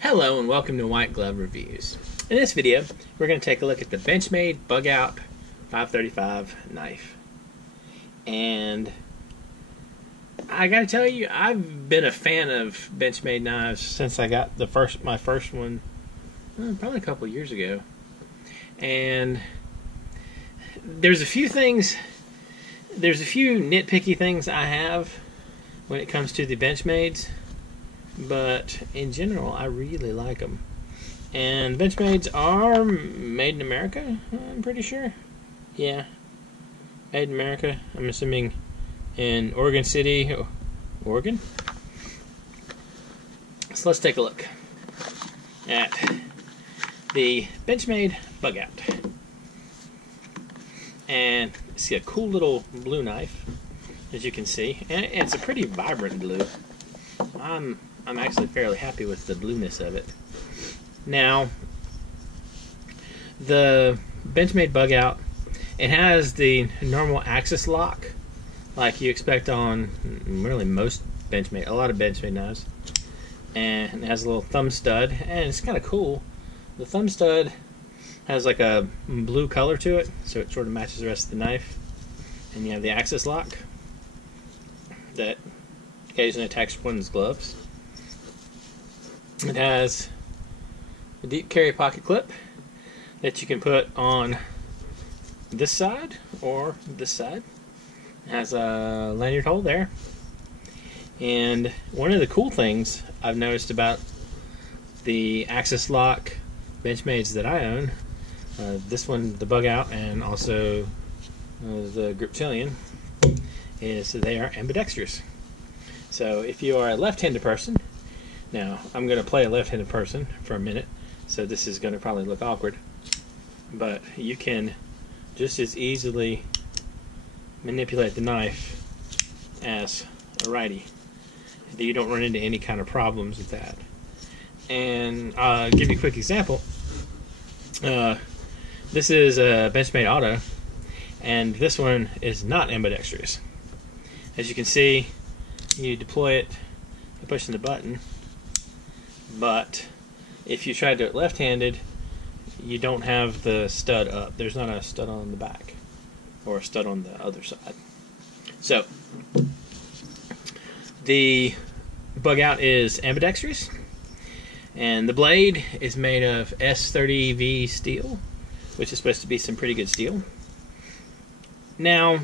Hello and welcome to White Glove Reviews. In this video, we're going to take a look at the Benchmade Bugout 535 knife. And I got to tell you, I've been a fan of Benchmade knives since I got my first one, probably a couple years ago. And there's a few nitpicky things I have when it comes to the Benchmades. But in general, I really like them. And Benchmades are made in America, I'm pretty sure. Yeah, made in America. I'm assuming in Oregon City, Oregon. So let's take a look at the Benchmade Bugout. And see a cool little blue knife, as you can see. And it's a pretty vibrant blue. I'm actually fairly happy with the blueness of it. Now, the Benchmade Bugout, it has the normal axis lock, like you expect on really most Benchmade, a lot of Benchmade knives. And it has a little thumb stud, and it's kind of cool. The thumb stud has like a blue color to it, so it sort of matches the rest of the knife. And you have the axis lock that occasionally attacks one's gloves. It has a deep carry pocket clip that you can put on this side or this side. It has a lanyard hole there. And one of the cool things I've noticed about the axis lock Benchmades that I own, this one, the Bugout, and also the Griptilian, is they are ambidextrous. So if you are a left-handed person, now I'm going to play a left-handed person for a minute, so this is going to probably look awkward, but you can just as easily manipulate the knife as a righty. You don't run into any kind of problems with that. And I'll give you a quick example. This is a Benchmade Auto, and this one is not ambidextrous. As you can see, you deploy it by pushing the button, but if you try to do it left-handed, you don't have the stud up. There's not a stud on the back or a stud on the other side. So the Bugout is ambidextrous, and the blade is made of S30V steel, which is supposed to be some pretty good steel. Now,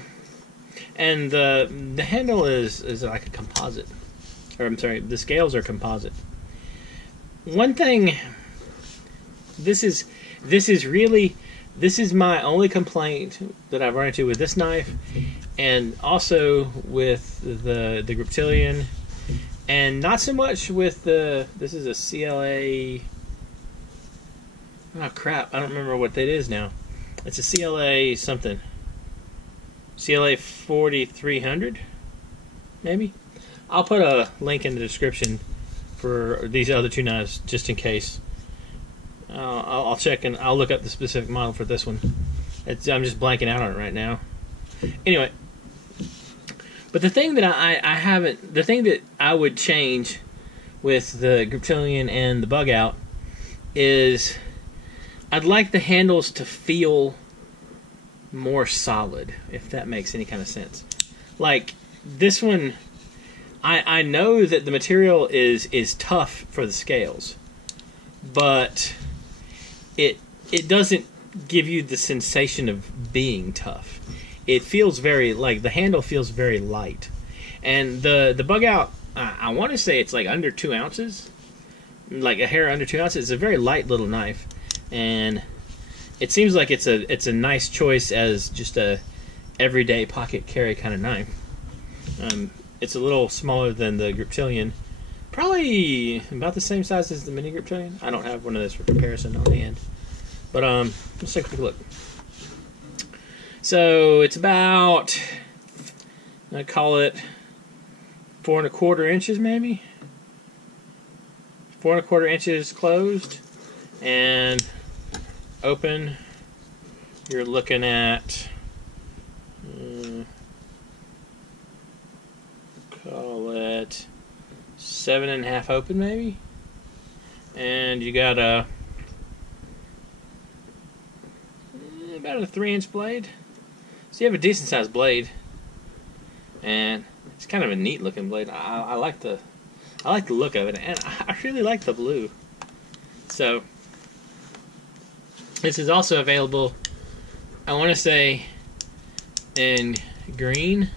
and the handle is like a composite, or I'm sorry, the scales are composite. One thing, this is my only complaint that I've run into with this knife, and also with the Griptilian, and not so much with this is a CLA. Oh crap! I don't remember what that is now. It's a CLA something. CLA 4300, maybe. I'll put a link in the description for these other two knives just in case. I'll check and I'll look up the specific model for this one. I'm just blanking out on it right now. Anyway, but the thing that the thing that I would change with the Griptilian and the Bugout is I'd like the handles to feel more solid, if that makes any kind of sense. Like this one, I know that the material is tough for the scales, but it doesn't give you the sensation of being tough. It feels very, like, the handle feels very light. And the Bugout, I want to say it's like under 2 ounces, like a hair under 2 ounces. It's a very light little knife, and it seems like it's a nice choice as just a everyday pocket carry kind of knife. It's a little smaller than the Griptilian, probably about the same size as the mini Griptilian. I don't have one of those for comparison on hand, but let's take a quick look. So it's about, I call it 4 1/4 inches, maybe 4 1/4 inches closed, and open. You're looking at call it 7 1/2 open, maybe. And you got about a 3-inch blade. So you have a decent sized blade, and it's kind of a neat looking blade. I like the look of it, and I really like the blue. So this is also available, I want to say, in green,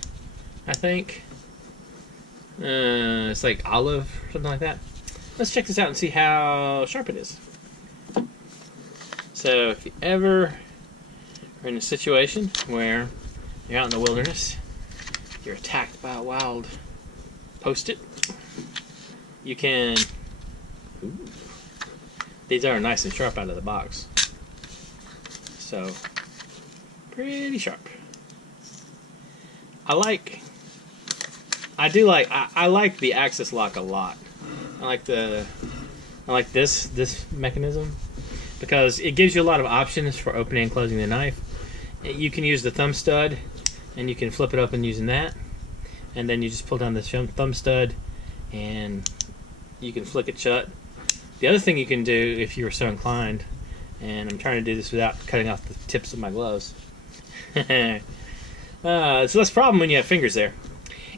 I think. It's like olive, something like that. Let's check this out and see how sharp it is. So if you ever are in a situation where you're out in the wilderness, you're attacked by a wild post-it, you can... Ooh, these are nice and sharp out of the box. So, pretty sharp. I like the axis lock a lot. I like this mechanism because it gives you a lot of options for opening and closing the knife. You can use the thumb stud, and you can flip it open using that, and then you just pull down the thumb stud, and you can flick it shut. The other thing you can do, if you were so inclined, and I'm trying to do this without cutting off the tips of my gloves. It's less problem when you have fingers there.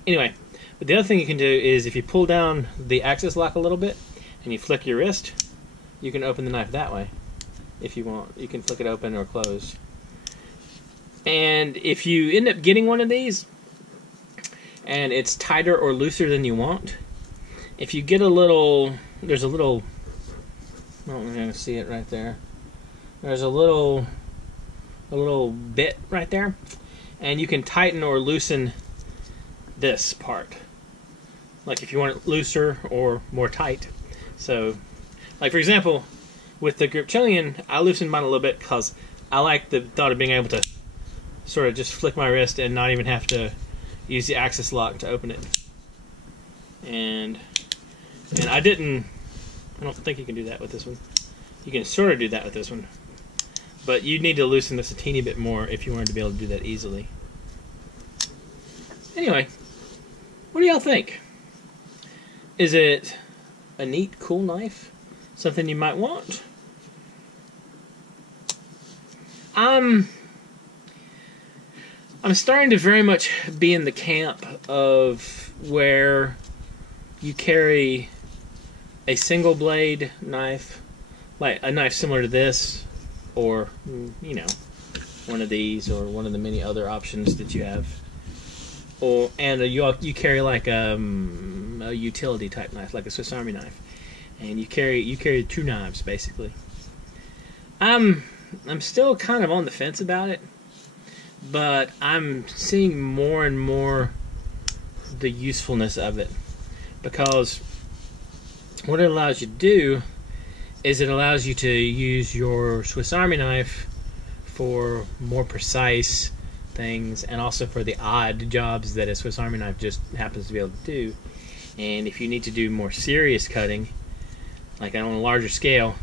Anyway, but the other thing you can do is if you pull down the axis lock a little bit and you flick your wrist, you can open the knife that way. If you want, you can flick it open or closed. And if you end up getting one of these and it's tighter or looser than you want, if you get a little, there's a little, oh, we're going to see it right there. There's a little bit right there, and you can tighten or loosen this part. Like if you want it looser or more tight. So, like for example, with the Gripchillion, I loosened mine a little bit because I like the thought of being able to sort of just flick my wrist and not even have to use the axis lock to open it. And I don't think you can do that with this one. You can sort of do that with this one, but you need to loosen this a teeny bit more if you wanted to be able to do that easily. Anyway, what do y'all think? Is it a neat, cool knife? Something you might want? I'm starting to very much be in the camp of where you carry a single blade knife, like a knife similar to this, or, you know, one of these, or one of the many other options that you have. And you carry like a utility type knife, like a Swiss Army knife, and you carry two knives basically. I'm still kind of on the fence about it, but I'm seeing more and more the usefulness of it, because what it allows you to do is it allows you to use your Swiss Army knife for more precise things, and also for the odd jobs that a Swiss Army knife just happens to be able to do. And if you need to do more serious cutting, like on a larger scale,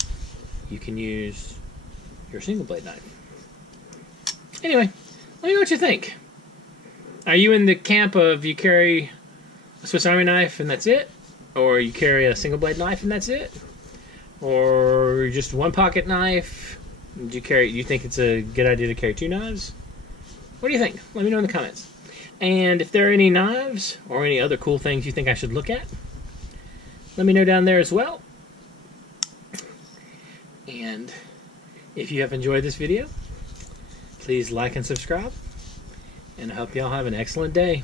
you can use your single blade knife. Anyway, let me know what you think. Are you in the camp of you carry a Swiss Army knife and that's it? Or you carry a single blade knife and that's it? Or just one pocket knife? Do you think it's a good idea to carry two knives? What do you think? Let me know in the comments. And if there are any knives or any other cool things you think I should look at, let me know down there as well. And if you have enjoyed this video, please like and subscribe. And I hope y'all have an excellent day.